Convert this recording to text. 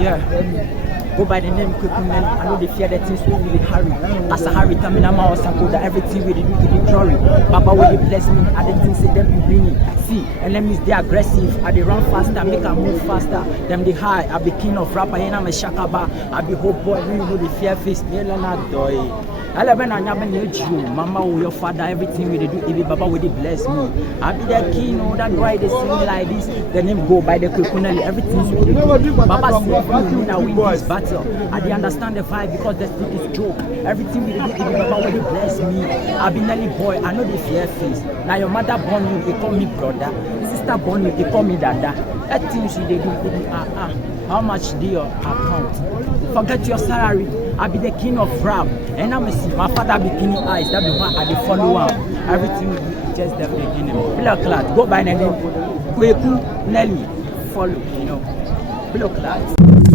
Yeah. Go by the name kwaku Nelly. I know they fear the things we really hurry. As a hurry, tell me now my that everything we do is glory. Baba will bless me. I the things say them be winning. See, enemies they aggressive. I they run faster, make I move faster. Them they high. I be king of rapper. And I'm a shakaba. I be hope boy. We know the fear face. Never not die. I love when I never need you. Mama or your father, everything we do, if Baba will bless me. I be the king, oh, that's why they sing like this. The name go by the kwaku Nelly, everything we do. Baba said, we now win this battle. I dey understand the vibe because the stick is joke. Everything we do, if Baba will bless me. I be Nelly boy, I know the fear face. Now your mother born you, they call me brother. Sister born you, they call me dada. That things you they do, how much do your account? Forget your salary. I be the king of rap, and I'm see my father be king eyes. That be why I dey follow him. Everything just the beginning. Block clad, go by the name kwaku Nelly. Follow, block clad.